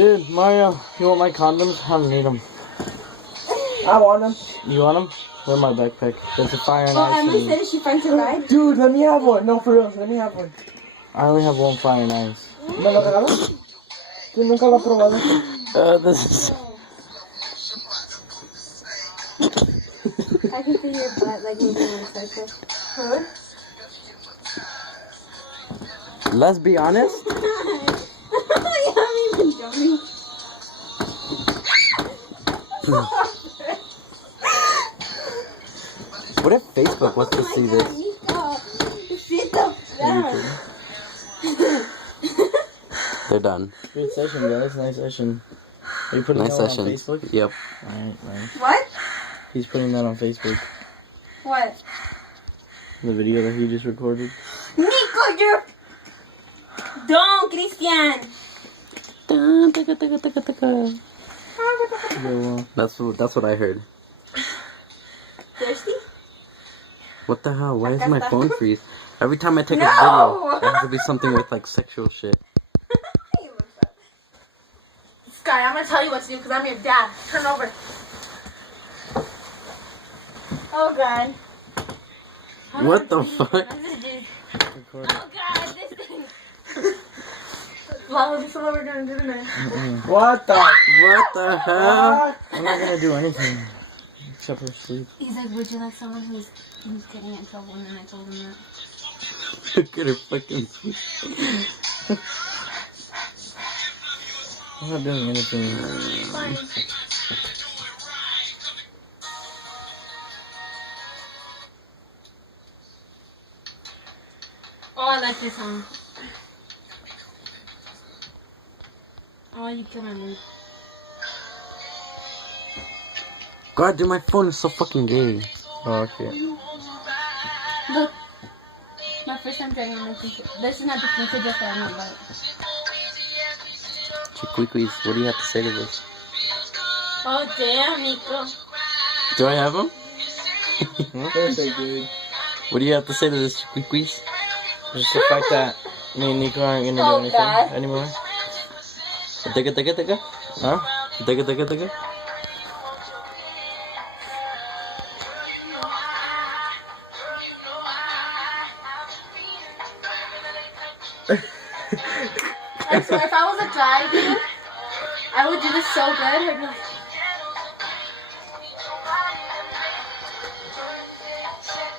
Dude, Mario, you want my condoms? I don't need them. I want them. You want them? They're in my backpack. There's a fire and ice. Emily said she finds a ride. Dude, let me have one. No, for real, let me have one. I only have one fire and ice. ¿Me lo regalas? Tú nunca lo has probado. This is... I can see your butt like moving in a circle. Huh? Let's be honest. You haven't even shown me. What if Facebook wants to see this? Sit down. They're done. Good session, guys. Nice session. Are you putting Nice that session. on Facebook? Yep. Alright. What? He's putting that on Facebook. What? The video that he just recorded. Nico, you're... Don't, Christian. That's what I heard. Thirsty? What the hell? Why is my phone freeze? Every time I take a No! video, it has to be something with like sexual shit. Sky, I'm gonna tell you what to do because I'm your dad. Turn over. Oh, God. What the fuck? Oh, God, this thing. Lala, this is what we're gonna do tonight. What the? What the hell? I'm not gonna do anything except for sleep. He's like, would you like someone who's getting in trouble? And then I told him that. Look at her fucking. I'm not doing anything. Fine. Oh, I like this song. Oh, you kill my mood. God, dude, my phone is so fucking gay. Oh, okay. Look. My first time trying on this. This is not the pizza just that I know about. Chiquiquis, what do you have to say to this? Oh, damn, Nico. Do I have them? Perfect, dude. What do you have to say to this, Chiquiquis? Just the fact that me and Nico aren't gonna do Oh, anything God. anymore. Huh? I swear, if I was a guy, dude, I would do this so good. I'd be like,